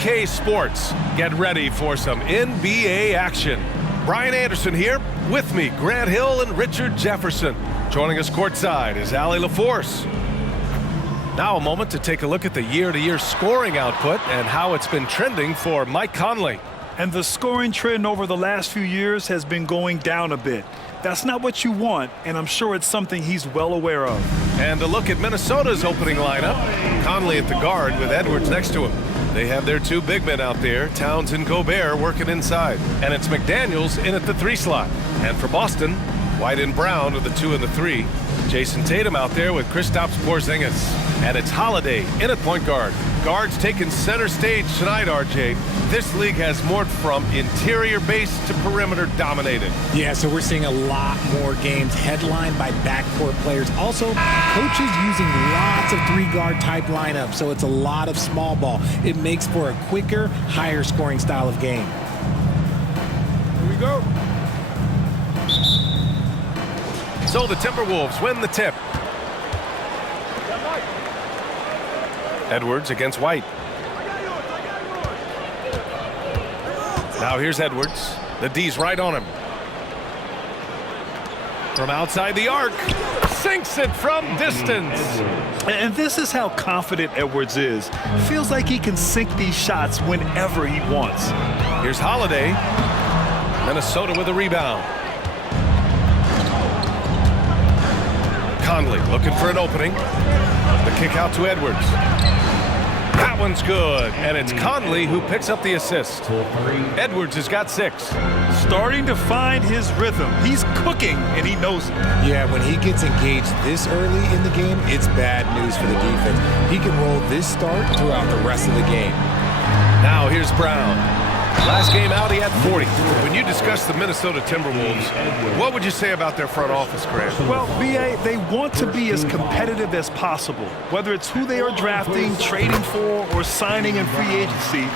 2K Sports. Get ready for some NBA action. Brian Anderson here. With me, Grant Hill and Richard Jefferson. Joining us courtside is Allie LaForce. Now a moment to take a look at the year-to-year scoring output and how it's been trending for Mike Conley. And the scoring trend over the last few years has been going down a bit. That's not what you want, and I'm sure it's something he's well aware of. And a look at Minnesota's opening lineup. Conley at the guard with Edwards next to him. They have their two big men out there, Towns and Gobert, working inside. And it's McDaniels in at the 3 slot. And for Boston, White and Brown are the 2 and the 3. Jason Tatum out there with Kristaps Porzingis. And it's Holiday in at point guard. Guards taking center stage tonight, RJ. This league has morphed from interior base to perimeter dominated. Yeah, so we're seeing a lot more games headlined by backcourt players. Also, coaches using lots of 3-guard type lineups, so it's a lot of small ball. It makes for a quicker, higher scoring style of game. Here we go. So the Timberwolves win the tip. Edwards against White. Now here's Edwards. The D's right on him. From outside the arc. Sinks it from distance. And this is how confident Edwards is. Feels like he can sink these shots whenever he wants. Here's Holiday. Minnesota with a rebound. Conley looking for an opening. The kick out to Edwards. That one's good, and it's Conley who picks up the assist. Edwards has got 6. Starting to find his rhythm. He's cooking, and he knows it. Yeah, when he gets engaged this early in the game, it's bad news for the defense. He can roll this start throughout the rest of the game. Now here's Brown. Last game out, he had 40. When you discuss the Minnesota Timberwolves, what would you say about their front office, Grant? Well, B.A., they want to be as competitive as possible. Whether it's who they are drafting, trading for, or signing in free agency,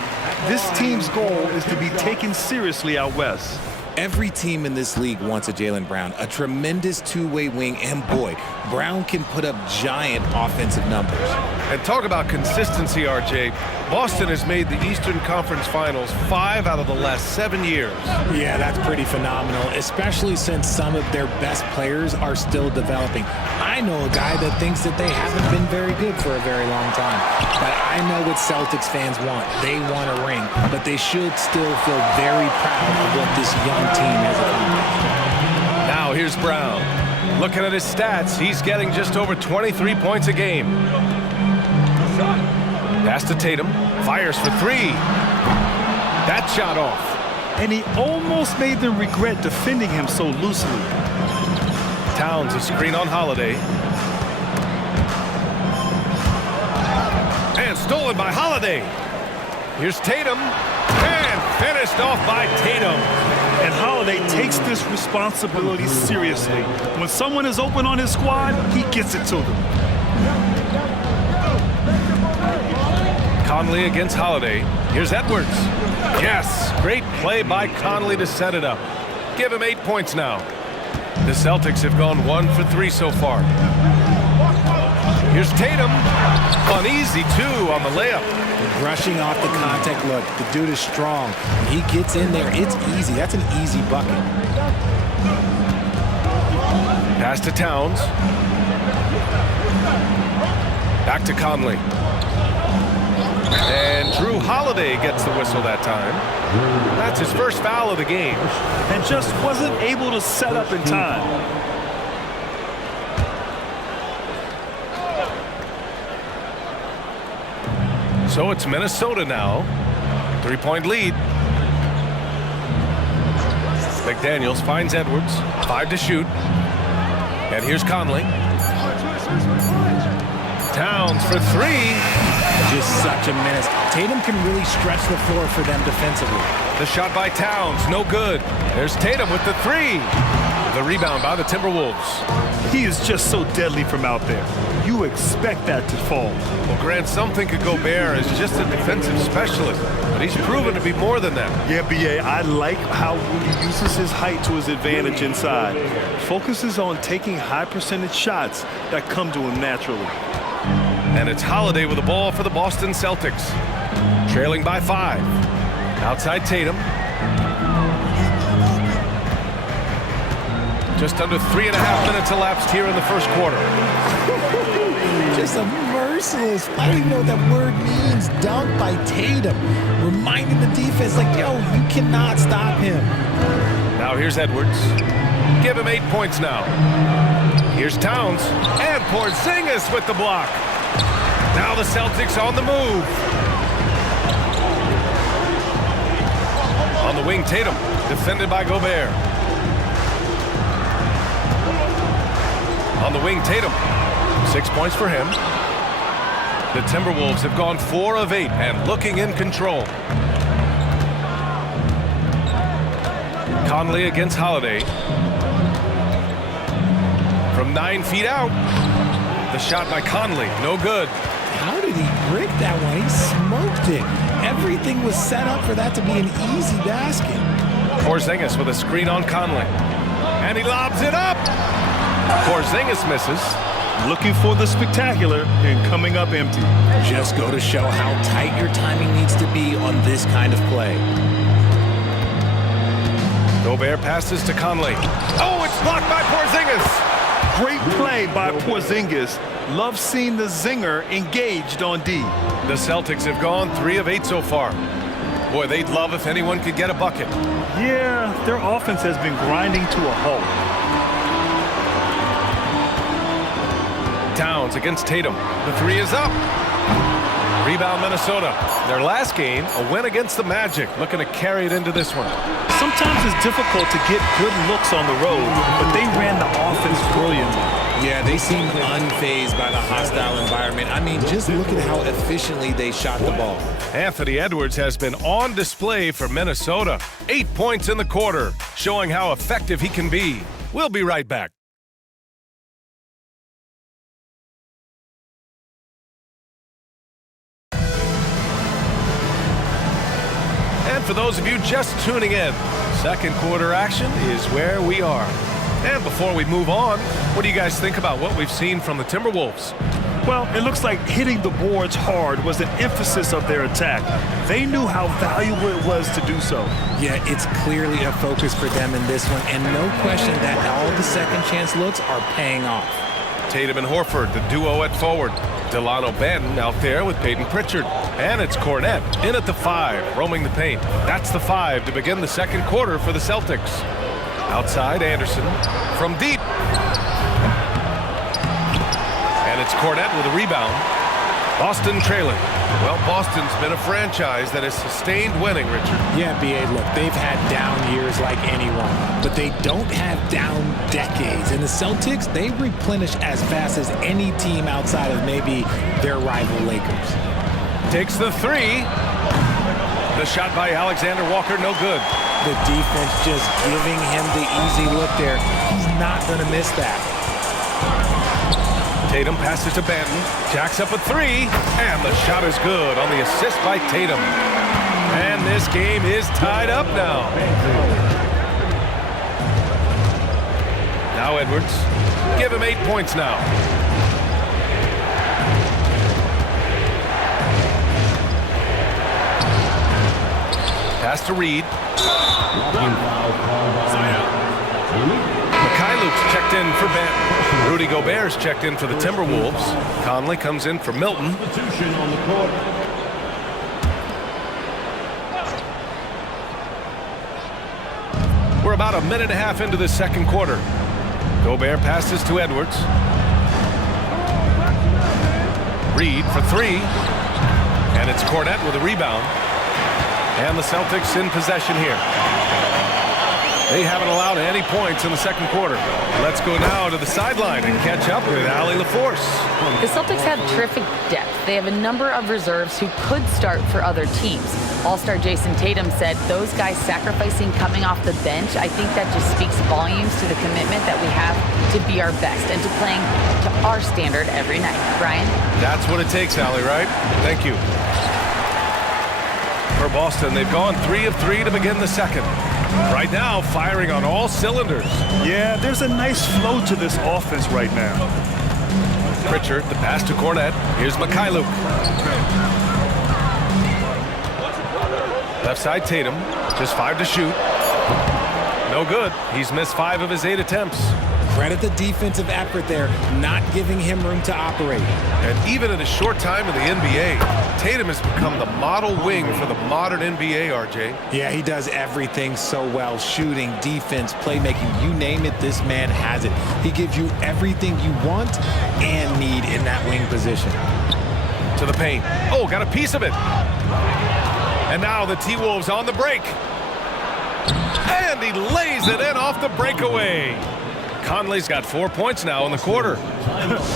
this team's goal is to be taken seriously out west. Every team in this league wants a Jaylen Brown, a tremendous two-way wing, and boy, Brown can put up giant offensive numbers. And talk about consistency, RJ. Boston has made the Eastern Conference Finals 5 out of the last 7 years. Yeah, that's pretty phenomenal, especially since some of their best players are still developing. I know a guy that thinks that they haven't been very good for a very long time. But I know what Celtics fans want. They want a ring, but they should still feel very proud of what this young team has accomplished. Now here's Brown. Looking at his stats, he's getting just over 23 points a game. Pass to Tatum. Fires for 3. That shot off. And he almost made them regret defending him so loosely. Towns a screen on Holiday. And stolen by Holiday. Here's Tatum. And finished off by Tatum. And Holiday takes this responsibility seriously. When someone is open on his squad, he gets it to them. Conley against Holiday. Here's Edwards. Yes, great play by Conley to set it up. Give him 8 points now. The Celtics have gone 1 for 3 so far. Here's Tatum. Uneasy, 2 on the layup. Brushing off the contact look. The dude is strong. When he gets in there, it's easy. That's an easy bucket. Pass to Towns. Back to Conley. And Drew Holiday gets the whistle that time. That's his first foul of the game. And just wasn't able to set up in time. So it's Minnesota now. 3-point lead. McDaniels finds Edwards. 5 to shoot. And here's Conley. Towns for 3. Just such a menace. Tatum can really stretch the floor for them defensively. The shot by Towns, no good. There's Tatum with the 3. The rebound by the Timberwolves. He is just so deadly from out there. You expect that to fall. Well, Grant, some think of Gobert as just a defensive specialist, but he's proven to be more than that. Yeah, B.A., I like how he uses his height to his advantage inside. Focuses on taking high percentage shots that come to him naturally. And it's Holiday with the ball for the Boston Celtics. Trailing by 5. Outside Tatum. Just under 3.5 minutes elapsed here in the first quarter. Just a merciless, I don't even know what that word means, dunk by Tatum. Reminding the defense, like, yo, you cannot stop him. Now here's Edwards. Give him 8 points now. Here's Towns. And Porzingis with the block. Now the Celtics on the move. On the wing, Tatum. Defended by Gobert. On the wing, Tatum. 6 points for him. The Timberwolves have gone 4 of 8 and looking in control. Conley against Holiday. From 9 feet out. The shot by Conley, no good. How did he break that one? He smoked it. Everything was set up for that to be an easy basket. Porzingis with a screen on Conley. And he lobs it up. Porzingis misses. Looking for the spectacular and coming up empty. Just go to show how tight your timing needs to be on this kind of play. Gobert passes to Conley. Oh, it's blocked by Porzingis. Great play by Porzingis. Love seeing the zinger engaged on D. The Celtics have gone 3 of 8 so far. Boy, they'd love if anyone could get a bucket. Yeah, their offense has been grinding to a halt. Towns against Tatum. The 3 is up. Rebound Minnesota. Their last game, a win against the Magic. Looking to carry it into this one. Sometimes it's difficult to get good looks on the road, but they ran the offense brilliantly. Yeah, they seemed unfazed by the hostile environment. I mean, just look at how efficiently they shot the ball. Anthony Edwards has been on display for Minnesota. 8 points in the quarter, showing how effective he can be. We'll be right back. And for those of you just tuning in, second quarter action is where we are. And before we move on, what do you guys think about what we've seen from the Timberwolves? Well, it looks like hitting the boards hard was an emphasis of their attack. They knew how valuable it was to do so. Yeah, it's clearly a focus for them in this one, and no question that all the second chance looks are paying off. Tatum and Horford, the duo at forward. Delano Banton out there with Peyton Pritchard. And it's Cornette in at the 5, roaming the paint. That's the 5 to begin the second quarter for the Celtics. Outside, Anderson from deep. And it's Cornette with a rebound. Boston trailing. Well, Boston's been a franchise that has sustained winning, Richard. Yeah, B.A., look, they've had down years like anyone, but they don't have down decades. And the Celtics, they replenish as fast as any team outside of maybe their rival Lakers. Takes the 3. The shot by Alexander Walker, no good. The defense just giving him the easy look there. He's not going to miss that. Tatum passes to Banton, jacks up a 3, and the shot is good on the assist by Tatum. And this game is tied up now. Now Edwards. Give him 8 points now. Pass to Reed. Mikhailuk's checked in for Banton. Rudy Gobert's checked in for the Timberwolves. Conley comes in for Milton. We're about a minute and a half into the second quarter. Gobert passes to Edwards. Reed for 3. And it's Cornette with a rebound. And the Celtics in possession here. They haven't allowed any points in the second quarter. Let's go now to the sideline and catch up with Allie LaForce. The Celtics have terrific depth. They have a number of reserves who could start for other teams. All-star Jason Tatum said those guys sacrificing coming off the bench, I think that just speaks volumes to the commitment that we have to be our best and to playing to our standard every night. Brian? That's what it takes, Allie, right? Thank you. For Boston, they've gone 3 of 3 to begin the second. Right now, firing on all cylinders. Yeah, there's a nice flow to this offense right now. Pritchard, the pass to Cornette. Here's Mikhailuk. Left side Tatum, just 5 to shoot. No good. He's missed 5 of his 8 attempts. Credit the defensive effort there, not giving him room to operate. And even in a short time in the NBA, Tatum has become the model wing for the modern NBA, RJ. Yeah, he does everything so well. Shooting, defense, playmaking, you name it, this man has it. He gives you everything you want and need in that wing position. To the paint. Oh, got a piece of it. And now the T-Wolves on the break. And he lays it in off the breakaway. Conley's got 4 points now in the quarter.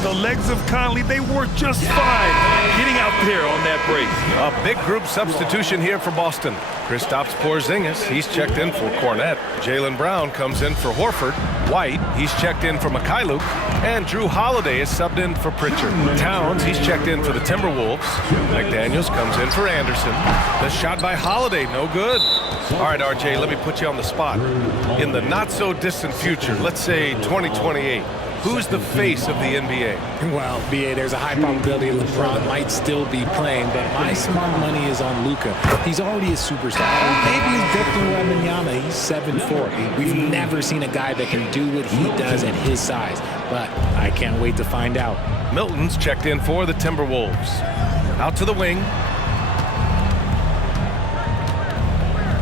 The legs of Conley, they work just fine getting out there on that break. A big group substitution here for Boston. Kristaps Porzingis, he's checked in for Cornette. Jaylen Brown comes in for Horford. White, he's checked in for Mikhailuk. And Drew Holiday is subbed in for Pritchard. Towns, he's checked in for the Timberwolves. McDaniels comes in for Anderson. The shot by Holiday, no good. All right, RJ, let me put you on the spot. In the not-so-distant future, let's say 2028, who's the face of the NBA? Well, BA, there's a high probability LeBron might still be playing, but my smart money is on Luka. He's already a superstar. Maybe it's Victor Wembanyama. He's 7'4". We've never seen a guy that can do what he does at his size, but I can't wait to find out. Milton's checked in for the Timberwolves. Out to the wing.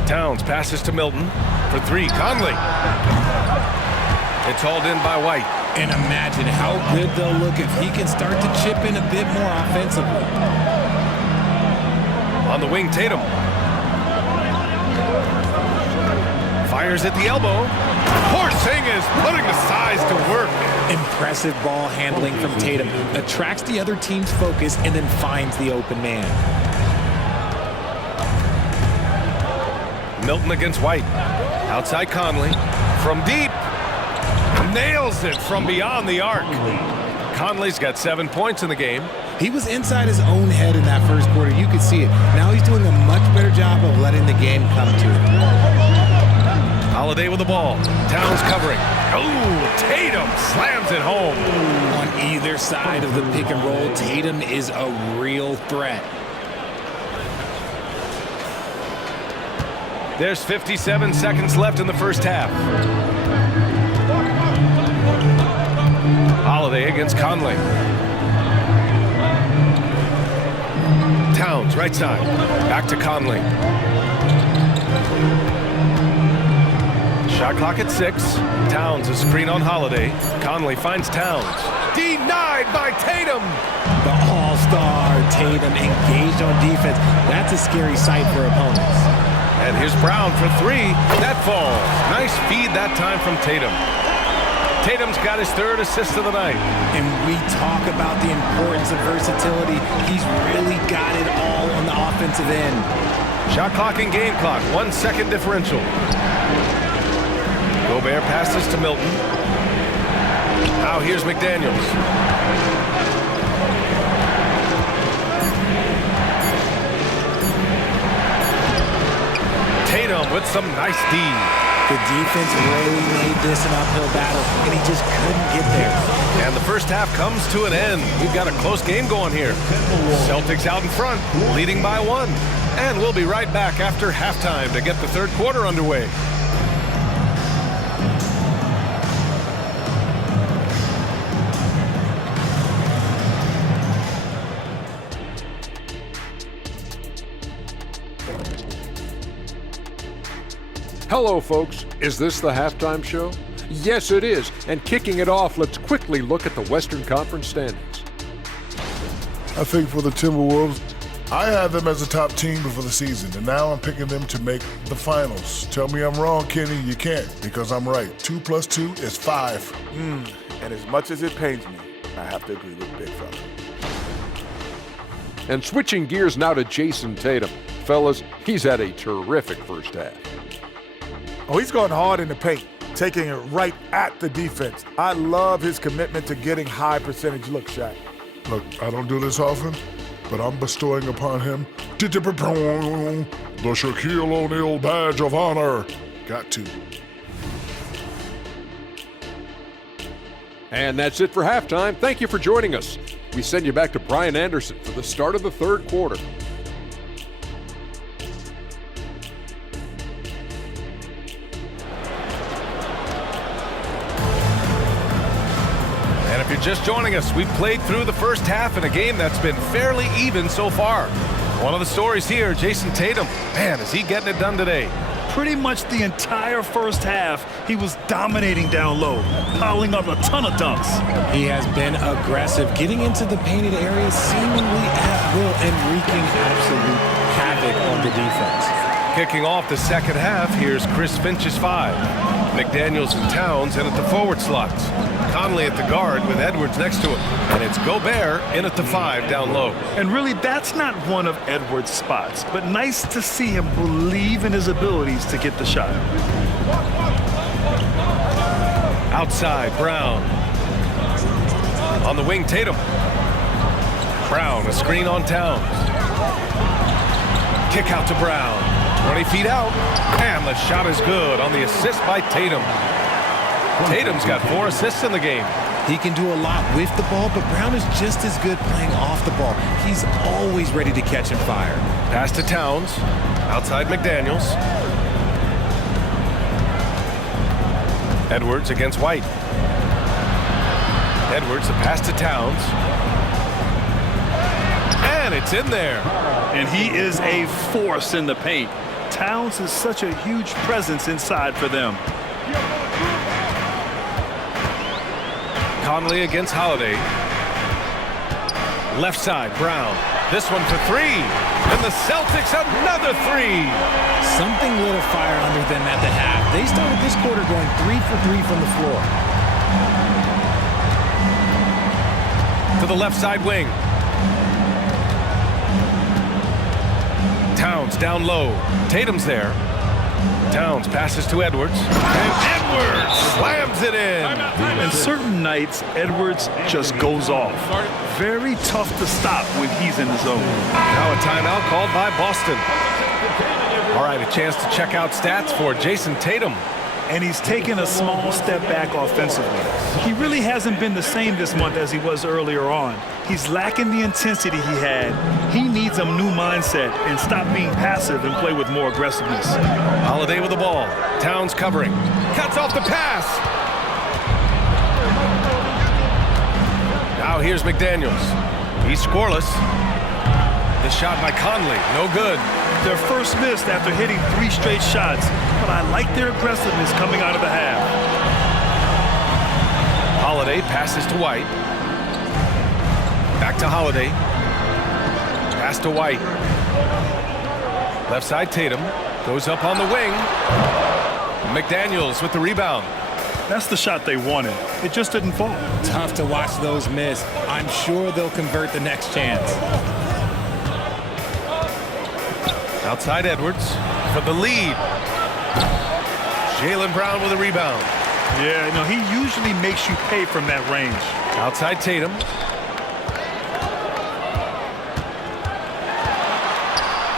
Towns passes to Milton for 3. Conley. It's hauled in by White. And imagine how good they'll look if he can start to chip in a bit more offensively. On the wing, Tatum. Fires at the elbow. Porzingis putting the size to work. Impressive ball handling from Tatum. Attracts the other team's focus and then finds the open man. Milton against White. Outside Conley. From deep. Nails it from beyond the arc. Conley's got 7 points in the game. He was inside his own head in that first quarter. You could see it. Now he's doing a much better job of letting the game come to him. Holiday with the ball. Towns covering. Oh, Tatum slams it home. On either side of the pick and roll, Tatum is a real threat. There's 57 seconds left in the first half. Holiday against Conley. Towns, right side. Back to Conley. Shot clock at 6. Towns, a screen on Holiday. Conley finds Towns. Denied by Tatum. The all-star Tatum engaged on defense. That's a scary sight for opponents. And here's Brown for 3. That falls. Nice feed that time from Tatum. Tatum's got his 3rd assist of the night. And we talk about the importance of versatility. He's really got it all on the offensive end. Shot clock and game clock, 1 second differential. Gobert passes to Milton. Now here's McDaniels. Tatum with some nice D. The defense really made this an uphill battle, and he just couldn't get there. And the first half comes to an end. We've got a close game going here. Celtics out in front, leading by 1. And we'll be right back after halftime to get the third quarter underway. Hello, folks. Is this the halftime show? Yes, it is. And kicking it off, let's quickly look at the Western Conference standings. I think for the Timberwolves, I had them as a top team before the season, and now I'm picking them to make the finals. Tell me I'm wrong, Kenny. You can't, because I'm right. 2 + 2 is 5. And as much as it pains me, I have to agree with Big Fella. And switching gears now to Jason Tatum. Fellas, he's had a terrific first half. Oh, he's going hard in the paint, taking it right at the defense. I love his commitment to getting high percentage looks, Shaq. Look, I don't do this often, but I'm bestowing upon him the Shaquille O'Neal badge of honor. Got to. And that's it for halftime. Thank you for joining us. We send you back to Brian Anderson for the start of the third quarter. you're just joining us, we've played through the first half in a game that's been fairly even so far. One of the stories here, Jason Tatum. Man, is he getting it done today? Pretty much the entire first half, he was dominating down low, piling up a ton of dunks. He has been aggressive, getting into the painted areas seemingly at will and wreaking absolute havoc on the defense. Kicking off the second half, here's Chris Finch's 5. McDaniels and Towns in at the forward slots. Conley at the guard with Edwards next to him. And it's Gobert in at the 5 down low. And really, that's not one of Edwards' spots, but nice to see him believe in his abilities to get the shot. Outside, Brown. On the wing, Tatum. Brown, a screen on Towns. Kick out to Brown. 20 feet out, and the shot is good on the assist by Tatum. Tatum's got 4 assists in the game. He can do a lot with the ball, but Brown is just as good playing off the ball. He's always ready to catch and fire. Pass to Towns, outside McDaniels. Edwards against White. Edwards, the pass to Towns. And it's in there. And he is a force in the paint. Towns is such a huge presence inside for them. Conley against Holiday. Left side, Brown. This one for 3. And the Celtics another 3. Something lit a fire under them at the half. They started this quarter going 3 for 3 from the floor. To the left side wing. Towns down low. Tatum's there. Towns passes to Edwards. And Edwards slams it in. And certain nights, Edwards just goes off. Very tough to stop when he's in the zone. Now a timeout called by Boston. All right, a chance to check out stats for Jason Tatum. And he's taken a small step back offensively. He really hasn't been the same this month as he was earlier on. He's lacking the intensity he had. He needs a new mindset and stop being passive and play with more aggressiveness. Holiday with the ball. Towns covering. Cuts off the pass. Now here's McDaniels. He's scoreless. The shot by Conley, no good. Their first miss after hitting 3 straight shots, but I like their aggressiveness coming out of the half. Holiday passes to White. Back to Holiday. Pass to White. Left side Tatum. Goes up on the wing. McDaniels with the rebound. That's the shot they wanted. It just didn't fall. Tough to watch those miss. I'm sure they'll convert the next chance. Outside Edwards for the lead. Jaylen Brown with a rebound. Yeah, no, he usually makes you pay from that range. Outside Tatum.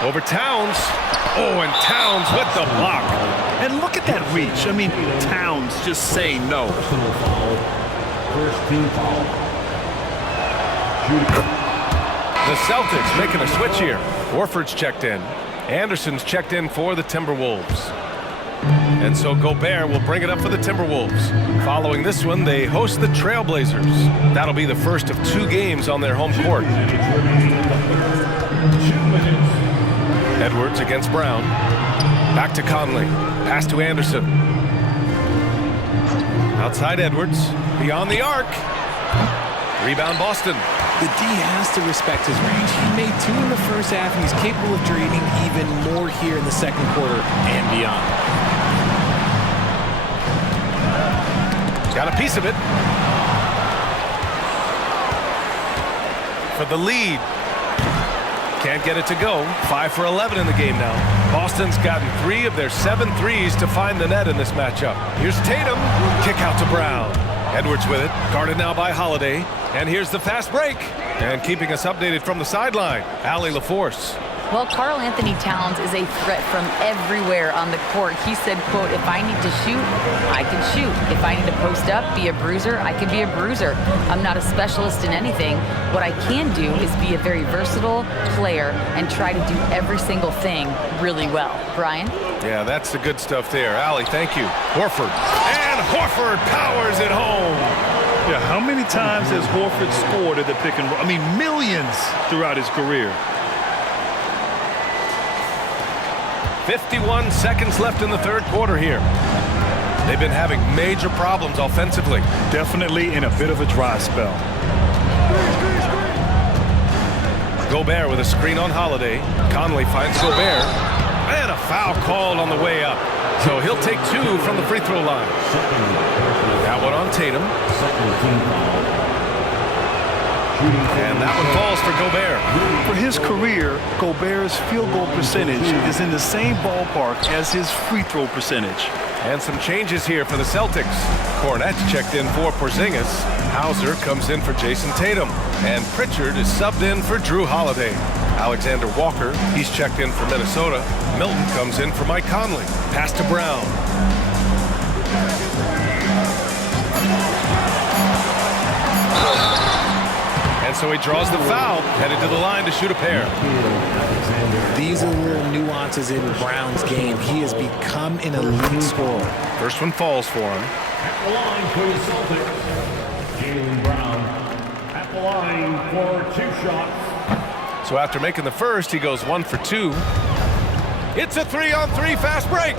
Over Towns. Oh, and Towns with the block. And look at that reach. I mean, Towns just say no. First team foul. The Celtics making a switch here. Horford's checked in. Anderson's checked in for the Timberwolves. And so Gobert will bring it up for the Timberwolves. Following this one, they host the Trailblazers. That'll be the first of 2 games on their home court. Edwards against Brown. Back to Conley. Pass to Anderson. Outside Edwards. Beyond the arc. Rebound Boston. The D has to respect his range. He made 2 in the first half, and he's capable of draining even more here in the second quarter and beyond. Got a piece of it. For the lead. Can't get it to go. 5 for 11 in the game now. Boston's gotten 3 of their 7 threes to find the net in this matchup. Here's Tatum. Kick out to Brown. Edwards with it. Guarded now by Holiday. And here's the fast break. And keeping us updated from the sideline, Allie LaForce. Well, Karl Anthony Towns is a threat from everywhere on the court. He said, quote, if I need to shoot, I can shoot. If I need to post up, be a bruiser, I can be a bruiser. I'm not a specialist in anything. What I can do is be a very versatile player and try to do every single thing really well. Brian? Yeah, that's the good stuff there. Allie, thank you. Horford. And Horford powers it home. Yeah, how many times has Horford scored at the pick and roll? I mean, millions throughout his career. 51 seconds left in the third quarter here. They've been having major problems offensively. Definitely in a bit of a dry spell. Gobert with a screen on Holiday. Conley finds Gobert. And a foul called on the way up. So he'll take 2 from the free throw line. That one on Tatum. And that one falls for Gobert. For his career, Gobert's field goal percentage is in the same ballpark as his free throw percentage. And some changes here for the Celtics. Cornette's checked in for Porzingis. Hauser comes in for Jason Tatum. And Pritchard is subbed in for Drew Holiday. Alexander Walker, he's checked in for Minnesota. Milton comes in for Mike Conley. Pass to Brown. And so he draws the foul, headed to the line to shoot a pair. These are little nuances in Brown's game. He has become an elite scorer. First one falls for him. At the line for the Celtics, Jaylen Brown. At the line for 2 shots. So after making the first, he goes 1 for 2. It's a 3-on-3 fast break.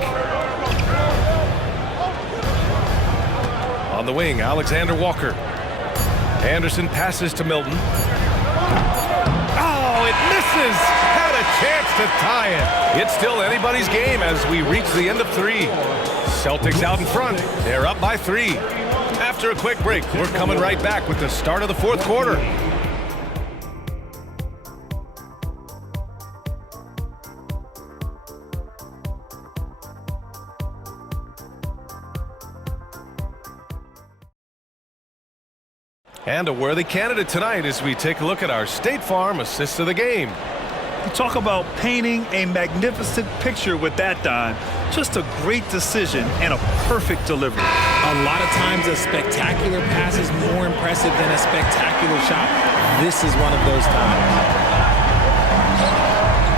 On the wing, Alexander Walker. Anderson passes to Milton. Oh, it misses! Had a chance to tie it. It's still anybody's game as we reach the end of 3. Celtics out in front. They're up by 3. After a quick break, we're coming right back with the start of the fourth quarter. And a worthy candidate tonight as we take a look at our State Farm assist of the game. You talk about painting a magnificent picture with that dime. Just a great decision and a perfect delivery. A lot of times a spectacular pass is more impressive than a spectacular shot. This is one of those times.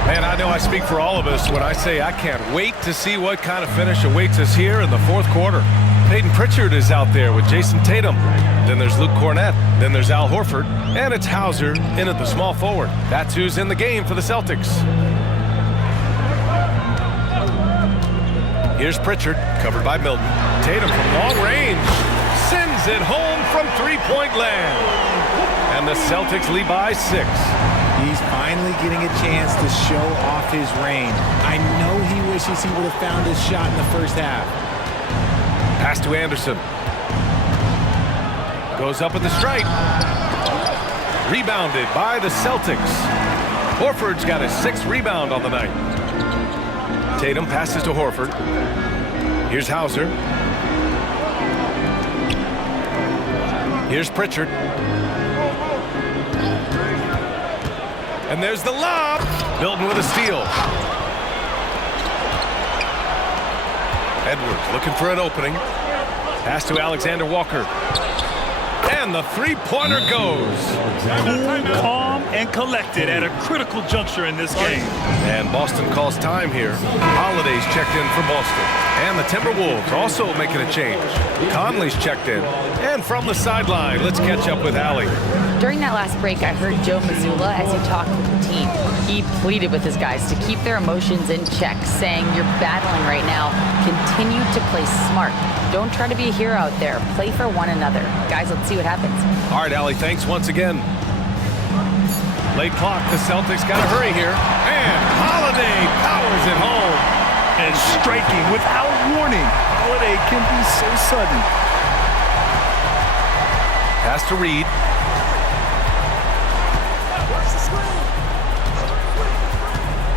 Man, I know I speak for all of us when I say I can't wait to see what kind of finish awaits us here in the fourth quarter. Peyton Pritchard is out there with Jason Tatum. Then there's Luke Cornette. Then there's Al Horford. And it's Hauser in at the small forward. That's who's in the game for the Celtics. Here's Pritchard, covered by Milton. Tatum from long range. Sends it home from three-point land. And the Celtics lead by 6. He's finally getting a chance to show off his range. I know he wishes he would have found his shot in the first half. Pass to Anderson. Goes up with the strike. Rebounded by the Celtics. Horford's got his 6th rebound on the night. Tatum passes to Horford. Here's Hauser. Here's Pritchard. And there's the lob. Milton with a steal. Edwards looking for an opening. Pass to Alexander Walker. And the three-pointer goes. Cool, calm, and collected at a critical juncture in this game. And Boston calls time here. Holiday's checked in for Boston. And the Timberwolves also making a change. Conley's checked in. And from the sideline, let's catch up with Allie. During that last break, I heard Joe Mazzulla as he talked with the team. He pleaded with his guys to keep their emotions in check, saying, "You're battling right now. Continue to play smart. Don't try to be a hero out there. Play for one another." Guys, let's see what happens. All right, Allie, thanks once again. Late clock, the Celtics got to hurry here. And Holiday powers it home. And striking without warning. Holiday can be so sudden. Pass to Reed.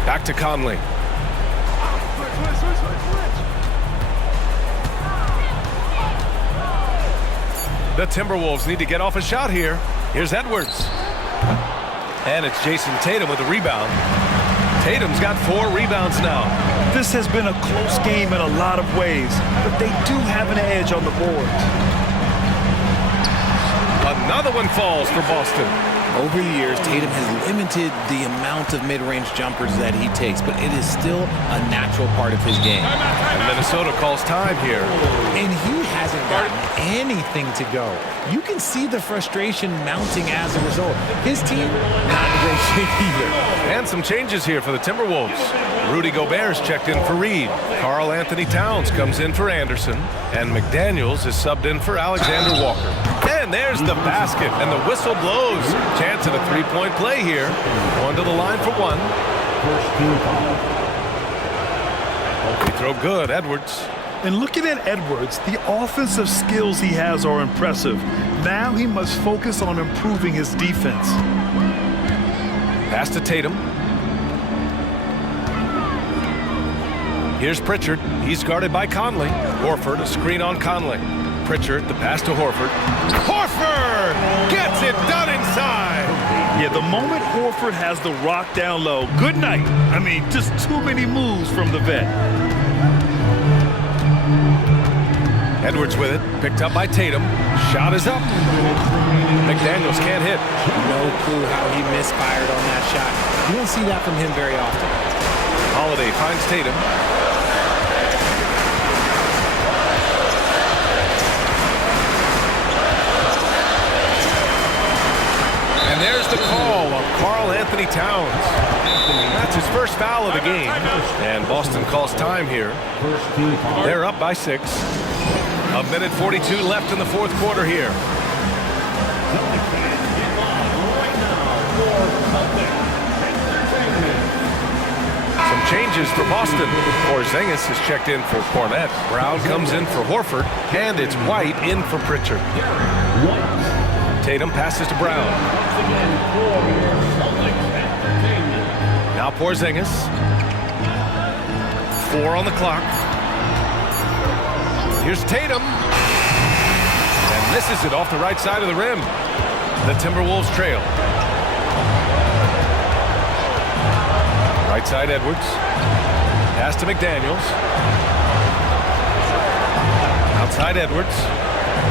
Back to Conley. The Timberwolves need to get off a shot here. Here's Edwards. And it's Jason Tatum with a rebound. Tatum's got 4 rebounds now. This has been a close game in a lot of ways, but they do have an edge on the board. Another one falls for Boston. Over the years, Tatum has limited the amount of mid-range jumpers that he takes, but it is still a natural part of his game. And Minnesota calls time here. And he hasn't gotten anything to go. You can see the frustration mounting as a result. His team, not in great shape either. And some changes here for the Timberwolves. Rudy Gobert's checked in for Reed. Karl Anthony Towns comes in for Anderson. And McDaniels is subbed in for Alexander Walker. And there's the basket, and the whistle blows. Chance at a three-point play here. Going to the line for one. Free throw good, Edwards. And looking at Edwards, the offensive skills he has are impressive. Now he must focus on improving his defense. Pass to Tatum. Here's Pritchard. He's guarded by Conley. Horford, a screen on Conley. Pritchard, the pass to Horford. Horford gets it done inside. Yeah, the moment Horford has the rock down low, good night. I mean, just too many moves from the vet. Edwards with it, picked up by Tatum. Shot is up. McDaniels can't hit. No clue how he misfired on that shot. You don't see that from him very often. Holiday finds Tatum. And there's the call on Karl Anthony Towns. That's his first foul of the game. And Boston calls time here. They're up by 6. A minute 42 left in the fourth quarter here. Some changes for Boston. Porzingis is checked in for Cornette. Brown comes in for Horford. And it's White in for Pritchard. Tatum passes to Brown. Now Porzingis. 4 on the clock. Here's Tatum. And misses it off the right side of the rim. The Timberwolves trail. Right side Edwards. Pass to McDaniels. Outside Edwards.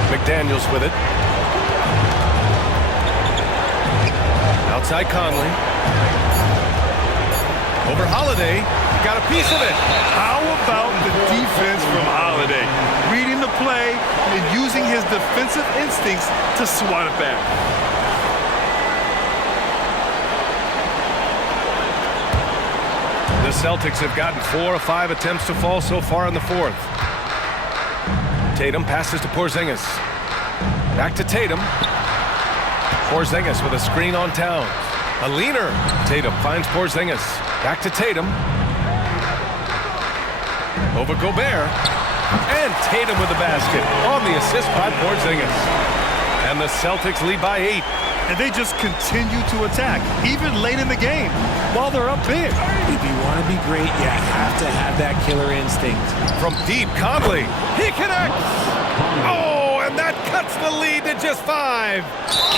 McDaniels with it. Outside Conley. Over Holiday. Got a piece of it. How about the defense from Holiday? Reading the play and using his defensive instincts to swat it back. The Celtics have gotten 4 of 5 attempts to fall so far in the fourth. Tatum passes to Porzingis. Back to Tatum. Porzingis with a screen on Towns. A leaner. Tatum finds Porzingis. Back to Tatum. Over Gobert. And Tatum with the basket on the assist by Porzingis. And the Celtics lead by 8. And they just continue to attack, even late in the game, while they're up big. If you want to be great, you have to have that killer instinct. From deep, Conley. He connects. Oh, and that cuts the lead to just 5.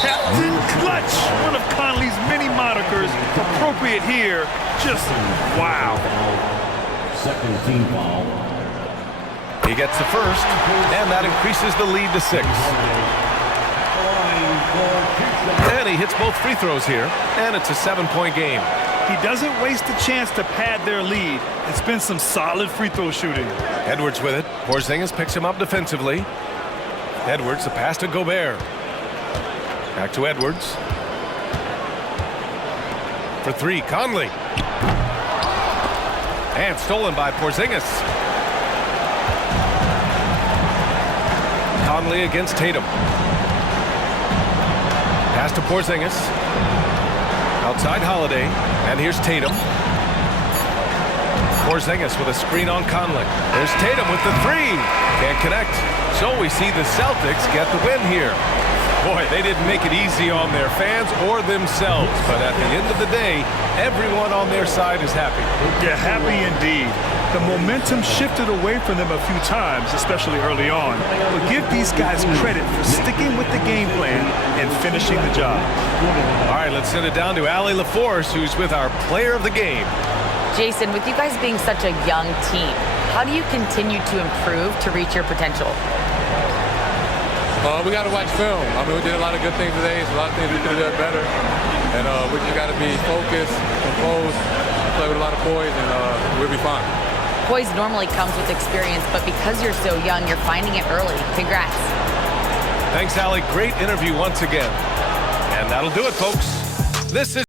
Captain Clutch, one of Conley's many monikers, appropriate here. Just wow. Second team foul. He gets the first, and that increases the lead to 6. And he hits both free throws here, and it's a 7-point game. He doesn't waste a chance to pad their lead. It's been some solid free throw shooting. Edwards with it. Porzingis picks him up defensively. Edwards, the pass to Gobert. Back to Edwards. For 3, Conley. And stolen by Porzingis. Conley against Tatum. Pass to Porzingis. Outside Holiday. And here's Tatum. Porzingis with a screen on Conley. There's Tatum with the 3. Can't connect. So we see the Celtics get the win here. Boy, they didn't make it easy on their fans or themselves. But at the end of the day, everyone on their side is happy. Yeah, happy indeed. The momentum shifted away from them a few times, especially early on. But give these guys credit for sticking with the game plan and finishing the job. All right, let's send it down to Allie LaForce, who's with our player of the game. Jason, with you guys being such a young team, how do you continue to improve to reach your potential? We got to watch film. I mean, we did a lot of good things today. So a lot of things we could have done better. And we just got to be focused, composed, play with a lot of poise, and we'll be fine. Poise normally comes with experience, but because you're so young, you're finding it early. Congrats. Thanks, Allie. Great interview once again. And that'll do it, folks. This is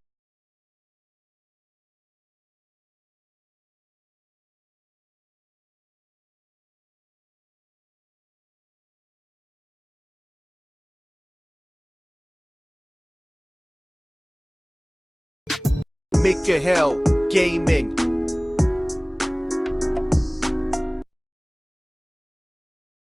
Make your hell gaming.